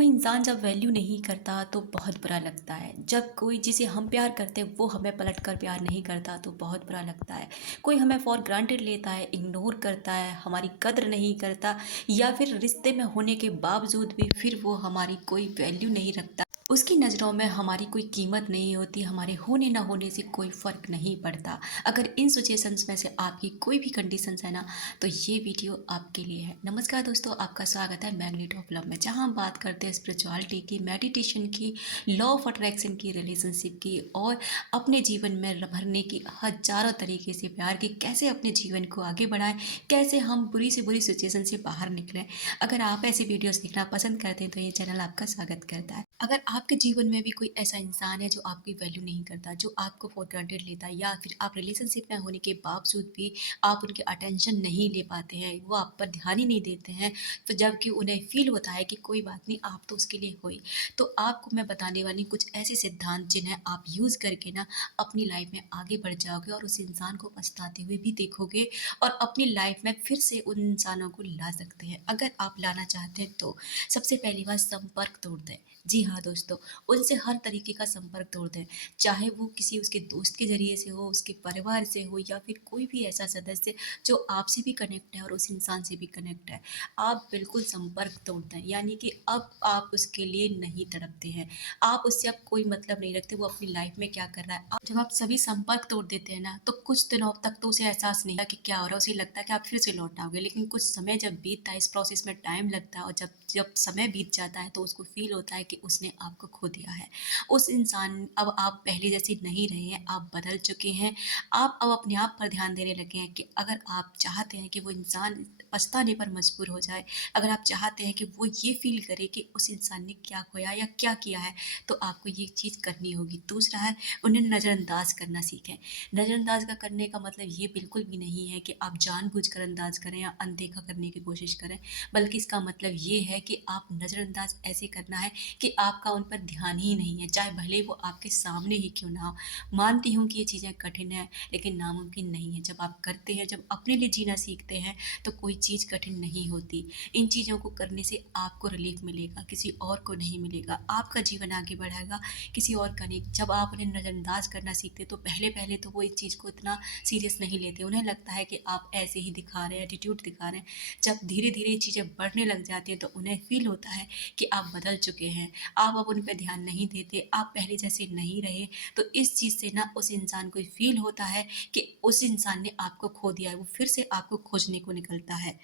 कोई इंसान जब वैल्यू नहीं करता तो बहुत बुरा लगता है। जब कोई जिसे हम प्यार करते हैं वो हमें पलटकर प्यार नहीं करता तो बहुत बुरा लगता है। कोई हमें फॉर ग्रांटेड लेता है, इग्नोर करता है, हमारी कद्र नहीं करता या फिर रिश्ते में होने के बावजूद भी फिर वो हमारी कोई वैल्यू नहीं रखता। उसकी नज़रों में हमारी कोई कीमत नहीं होती, हमारे होने ना होने से कोई फ़र्क नहीं पड़ता। अगर इन सिचुएशंस में से आपकी कोई भी कंडीशंस है ना, तो ये वीडियो आपके लिए है। नमस्कार दोस्तों, आपका स्वागत है मैग्नेट ऑफ लव में, जहाँ हम बात करते हैं स्पिरिचुअलिटी की, मेडिटेशन की, लॉ ऑफ अट्रैक्शन की, रिलेशनशिप की और अपने जीवन में भरने की हज़ारों तरीके से प्यार की, कैसे अपने जीवन को आगे बढ़ाएं, कैसे हम बुरी से बुरी सिचुएशन से बाहर निकलें। अगर आप ऐसे वीडियोस देखना पसंद करते हैं तो ये चैनल आपका स्वागत करता है। अगर आपके जीवन में भी कोई ऐसा इंसान है जो आपकी वैल्यू नहीं करता, जो आपको फॉर ग्रांटेड लेता है या फिर आप रिलेशनशिप में होने के बावजूद भी आप उनके अटेंशन नहीं ले पाते हैं, वो आप पर ध्यान ही नहीं देते हैं, तो जबकि उन्हें फ़ील होता है कि कोई बात नहीं, आप तो उसके लिए हो ही। तो आपको मैं बताने वाली कुछ ऐसे सिद्धांत जिन्हें आप यूज़ करके ना अपनी लाइफ में आगे बढ़ जाओगे और उस इंसान को पछताते हुए भी देखोगे और अपनी लाइफ में फिर से उन इंसानों को ला सकते हैं। अगर आप लाना चाहते हैं तो सबसे पहली बात, संपर्क तोड़ दें। जी हाँ दोस्तों, उनसे हर तरीके का संपर्क तोड़ दें, चाहे वो किसी उसके दोस्त के ज़रिए से हो, उसके परिवार से हो या फिर कोई भी ऐसा सदस्य जो आपसे भी कनेक्ट है और उस इंसान से भी कनेक्ट है। आप बिल्कुल संपर्क तोड़ दें, यानी कि अब आप उसके लिए नहीं तड़पते हैं, आप उससे अब कोई मतलब नहीं रखते, वो अपनी लाइफ में क्या कर रहा है। जब आप सभी संपर्क तोड़ देते हैं ना, तो कुछ दिनों तक तो उसे एहसास नहीं होता कि क्या हो रहा है, उसे लगता है कि आप फिर से लौट आओगे, लेकिन कुछ समय जब बीतता है, इस प्रोसेस में टाइम लगता है और जब जब समय बीत जाता है तो उसको फील होता है कि उसने आपको खो दिया है। उस इंसान अब आप पहले जैसे नहीं रहे हैं, आप बदल चुके हैं। आप अब अपने आप पर ध्यान देने लगे हैं कि अगर आप चाहते हैं कि वो इंसान पछताने पर मजबूर हो जाए, अगर आप चाहते हैं कि वो ये फ़ील करे कि उस इंसान ने क्या खोया या क्या किया है, तो आपको ये चीज़ करनी होगी। दूसरा है, उन्हें नज़रअंदाज करना सीखें। नज़रअंदाज का करने का मतलब ये बिल्कुल भी नहीं है कि आप जानबूझकर अंदाज़ करें या अनदेखा करने की कोशिश करें, बल्कि इसका मतलब ये है कि आप नज़रअंदाज ऐसे करना है कि आपका उन पर ध्यान ही नहीं है, चाहे भले वो आपके सामने ही क्यों ना हो। मानती हूँ कि ये चीज़ें कठिन हैं, लेकिन नामुमकिन नहीं है। जब आप करते हैं, जब अपने लिए जीना सीखते हैं, तो कोई चीज़ कठिन नहीं होती। इन चीज़ों को करने से आपको रिलीफ़ मिलेगा, किसी और को नहीं मिलेगा। आपका जीवन आगे बढ़ेगा, किसी और का नहीं। जब आप उन्हें नज़रअंदाज करना सीखते, तो पहले-पहले तो वो इस चीज़ को इतना सीरियस नहीं लेते। उन्हें लगता है कि आप ऐसे ही दिखा रहे हैं, एटीट्यूड दिखा रहे हैं। जब धीरे-धीरे ये चीज़ें बढ़ने लग जाती हैं, तो उन्हें फ़ील होता है कि आप बदल चुके हैं, आप अब उन पे ध्यान नहीं देते, आप पहले जैसे नहीं रहे। तो इस चीज़ से ना उस इंसान को फ़ील होता है कि उस इंसान ने आपको खो दिया है, वो फिर से आपको खोजने को निकलता है।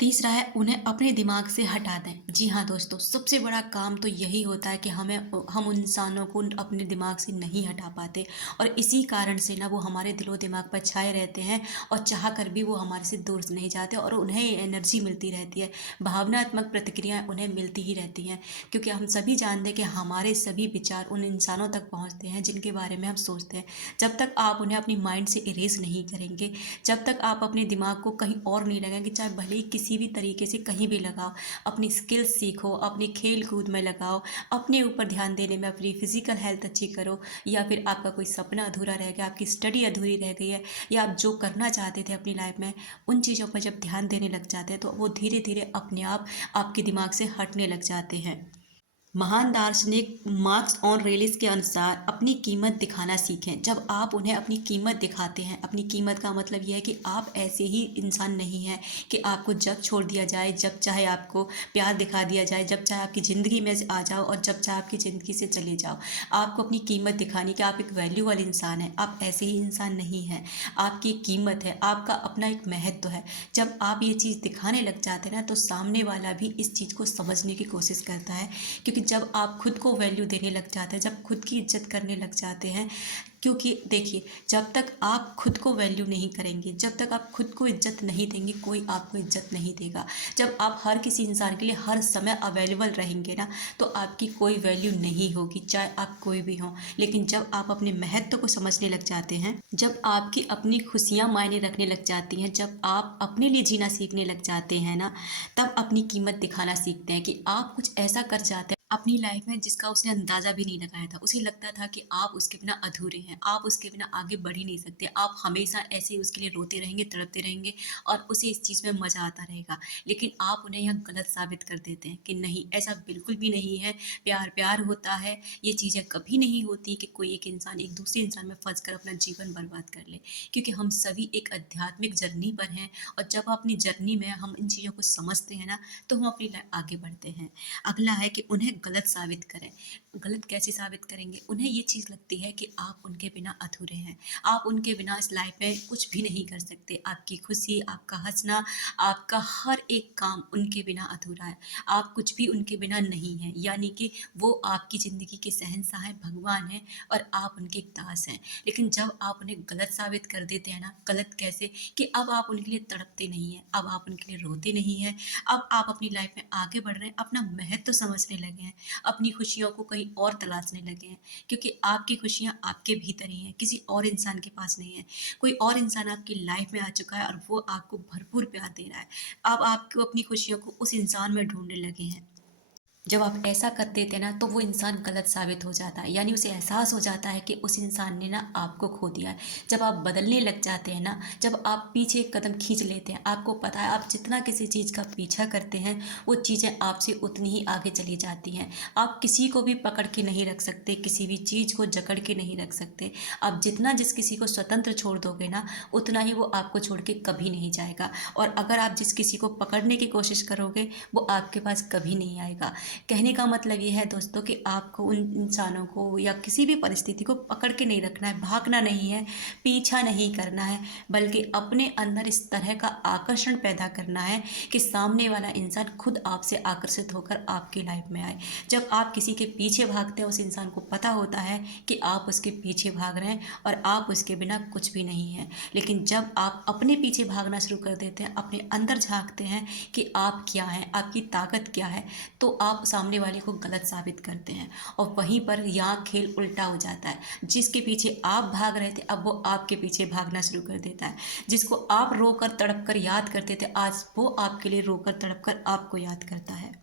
तीसरा है, उन्हें अपने दिमाग से हटा दें। जी हाँ दोस्तों, सबसे बड़ा काम तो यही होता है कि हम उन इंसानों को अपने दिमाग से नहीं हटा पाते और इसी कारण से ना वो हमारे दिलो-दिमाग पर छाए रहते हैं और चाह कर भी वो हमारे से दूर नहीं जाते और उन्हें एनर्जी मिलती रहती है, भावनात्मक प्रतिक्रियाएँ उन्हें मिलती ही रहती हैं। क्योंकि हम सभी जानते हैं कि हमारे सभी विचार उन इंसानों तक पहुँचते हैं जिनके बारे में हम सोचते हैं। जब तक आप उन्हें अपनी माइंड से इरेज़ नहीं करेंगे, जब तक आप अपने दिमाग को कहीं और नहीं लगाएँगे, चाहे भले ही किसी भी तरीके से कहीं भी लगाओ, अपनी स्किल्स सीखो, अपनी खेल-कूद में लगाओ, अपने ऊपर ध्यान देने में अपनी फिज़िकल हेल्थ अच्छी करो या फिर आपका कोई सपना अधूरा रह गया, आपकी स्टडी अधूरी रह गई है या आप जो करना चाहते थे अपनी लाइफ में, उन चीज़ों पर जब ध्यान देने लग जाते हैं, तो वो धीरे-धीरे अपने आप आपके दिमाग से हटने लग जाते हैं। महान दार्शनिक मार्क्स ऑरेलियस के अनुसार अपनी कीमत दिखाना सीखें। जब आप उन्हें अपनी कीमत दिखाते हैं, अपनी कीमत का मतलब यह है कि आप ऐसे ही इंसान नहीं हैं कि आपको जब छोड़ दिया जाए, जब चाहे आपको प्यार दिखा दिया जाए, जब चाहे आपकी ज़िंदगी में आ जाओ और जब चाहे आपकी ज़िंदगी से चले जाओ। आपको अपनी कीमत दिखानी कि आप एक वैल्यू वाले इंसान हैं, आप ऐसे ही इंसान नहीं हैं। आपकी एक कीमत है, आपका अपना एक महत्व है। जब आप ये चीज़ दिखाने लग जाते हैं ना, तो सामने वाला भी इस चीज़ को समझने की कोशिश करता है, क्योंकि जब आप खुद को वैल्यू देने लग जाते हैं, जब खुद की इज्जत करने लग जाते हैं, क्योंकि देखिए, जब तक आप खुद को वैल्यू नहीं करेंगे, जब तक आप खुद को इज्जत नहीं देंगे, कोई आपको इज्जत नहीं देगा। जब आप हर किसी इंसान के लिए हर समय अवेलेबल रहेंगे ना, तो आपकी कोई वैल्यू नहीं होगी, चाहे आप कोई भी हों। लेकिन जब आप अपने महत्व को समझने लग जाते हैं, जब आपकी अपनी खुशियाँ मायने रखने लग जाती हैं, जब आप अपने लिए जीना सीखने लग जाते हैं ना, तब अपनी कीमत दिखाना सीखते हैं कि आप कुछ ऐसा कर जाते हैं, अपनी लाइफ में जिसका उसने अंदाज़ा भी नहीं लगाया था। उसे लगता था कि आप उसके बिना अधूरे हैं, आप उसके बिना आगे बढ़ ही नहीं सकते। आप हमेशा ऐसे ही उसके लिए रोते रहेंगे, तड़पते रहेंगे और उसे इस चीज़ में मज़ा आता रहेगा। लेकिन आप उन्हें यह गलत साबित कर देते हैं कि नहीं, ऐसा बिल्कुल भी नहीं है। प्यार, प्यार होता है। ये चीज़ें कभी नहीं होती कि कोई एक इंसान एक दूसरे इंसान में फँस कर अपना जीवन बर्बाद कर ले। क्योंकि हम सभी एक आध्यात्मिक जर्नी पर हैं और जब अपनी जर्नी में हम इन चीज़ों को समझते हैं ना, तो हम अपनी आगे बढ़ते हैं। अगला है कि उन्हें गलत साबित करें। गलत कैसे साबित करेंगे? उन्हें ये चीज़ लगती है कि आप उनके बिना अधूरे हैं। आप उनके बिना इस लाइफ में कुछ भी नहीं कर सकते। आपकी खुशी, आपका हँसना, आपका हर एक काम उनके बिना अधूरा है। आप कुछ भी उनके बिना नहीं हैं। यानी कि वो आपकी ज़िंदगी के शहंशाह हैं, भगवान हैं और आप उनके एक दास हैं। लेकिन जब आप उन्हें गलत साबित कर देते हैं ना, गलत कैसे? कि अब आप उनके लिए तड़पते नहीं हैं, अब आप उनके लिए रोते नहीं हैं, अब आप अपनी लाइफ में आगे बढ़ रहे हैं, अपना महत्व समझने लगे हैं, अपनी खुशियों को कहीं और तलाशने लगे हैं, क्योंकि आपकी खुशियाँ आपके भीतर ही हैं, किसी और इंसान के पास नहीं है। कोई और इंसान आपकी लाइफ में आ चुका है और वो आपको भरपूर प्यार दे रहा है। अब आपको अपनी खुशियों को उस इंसान में ढूँढने लगे हैं। जब आप ऐसा कर देते हैं ना, तो वो इंसान गलत साबित हो जाता है। यानी उसे एहसास हो जाता है कि उस इंसान ने ना आपको खो दिया है। जब आप बदलने लग जाते हैं ना, जब आप पीछे एक कदम खींच लेते हैं, आपको पता है आप जितना किसी चीज़ का पीछा करते हैं, वो चीज़ें आपसे उतनी ही आगे चली जाती हैं। आप किसी को भी पकड़ के नहीं रख सकते, किसी भी चीज़ को जकड़ के नहीं रख सकते। आप जितना जिस किसी को स्वतंत्र छोड़ दोगे ना, उतना ही वो आपको छोड़ के कभी नहीं जाएगा। और अगर आप जिस किसी को पकड़ने की कोशिश करोगे, वो आपके पास कभी नहीं आएगा। कहने का मतलब ये है दोस्तों कि आपको उन इंसानों को या किसी भी परिस्थिति को पकड़ के नहीं रखना है, भागना नहीं है, पीछा नहीं करना है, बल्कि अपने अंदर इस तरह का आकर्षण पैदा करना है कि सामने वाला इंसान खुद आपसे आकर्षित होकर आपकी लाइफ में आए। जब आप किसी के पीछे भागते हैं, उस इंसान को पता होता है कि आप उसके पीछे भाग रहे हैं और आप उसके बिना कुछ भी नहीं हैं। लेकिन जब आप अपने पीछे भागना शुरू कर देते हैं, अपने अंदर झाँकते हैं कि आप क्या हैं, आपकी ताकत क्या है, तो आप सामने वाले को गलत साबित करते हैं और वहीं पर यहाँ खेल उल्टा हो जाता है। जिसके पीछे आप भाग रहे थे, अब वो आपके पीछे भागना शुरू कर देता है। जिसको आप रोकर तड़प कर याद करते थे, आज वो आपके लिए रोकर तड़प कर आपको याद करता है।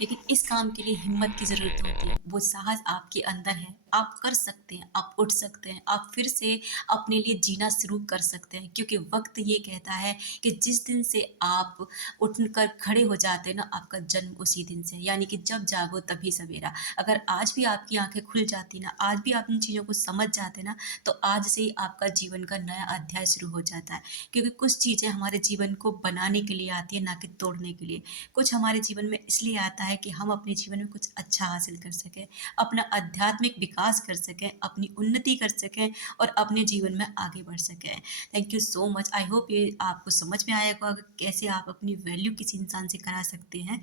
लेकिन इस काम के लिए हिम्मत की ज़रूरत होती है। वो साहस आपके अंदर है। आप कर सकते हैं, आप उठ सकते हैं, आप फिर से अपने लिए जीना शुरू कर सकते हैं, क्योंकि वक़्त ये कहता है कि जिस दिन से आप उठकर खड़े हो जाते हैं ना, आपका जन्म उसी दिन से है। यानी कि जब जागो तभी सवेरा। अगर आज भी आपकी आँखें खुल जाती ना, आज भी आप इन चीज़ों को समझ जाते ना, तो आज से ही आपका जीवन का नया अध्याय शुरू हो जाता है। क्योंकि कुछ चीज़ें हमारे जीवन को बनाने के लिए आती है, ना कि तोड़ने के लिए। कुछ हमारे जीवन में इसलिए आता है कि हम अपने जीवन में कुछ अच्छा हासिल कर सकें, अपना आध्यात्मिक विकास कर सकें, अपनी उन्नति कर सकें और अपने जीवन में आगे बढ़ सकें। Thank you so much. I hope ये आपको समझ में आएगा कि कैसे आप अपनी वैल्यू किसी इंसान से करा सकते हैं।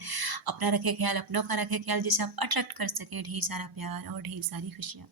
अपना रखें ख्याल, अपनों का रखें ख्याल, जिससे आप अट्रैक्ट कर सकें ढेर सारा प्यार और ढेर सारी खुशियाँ।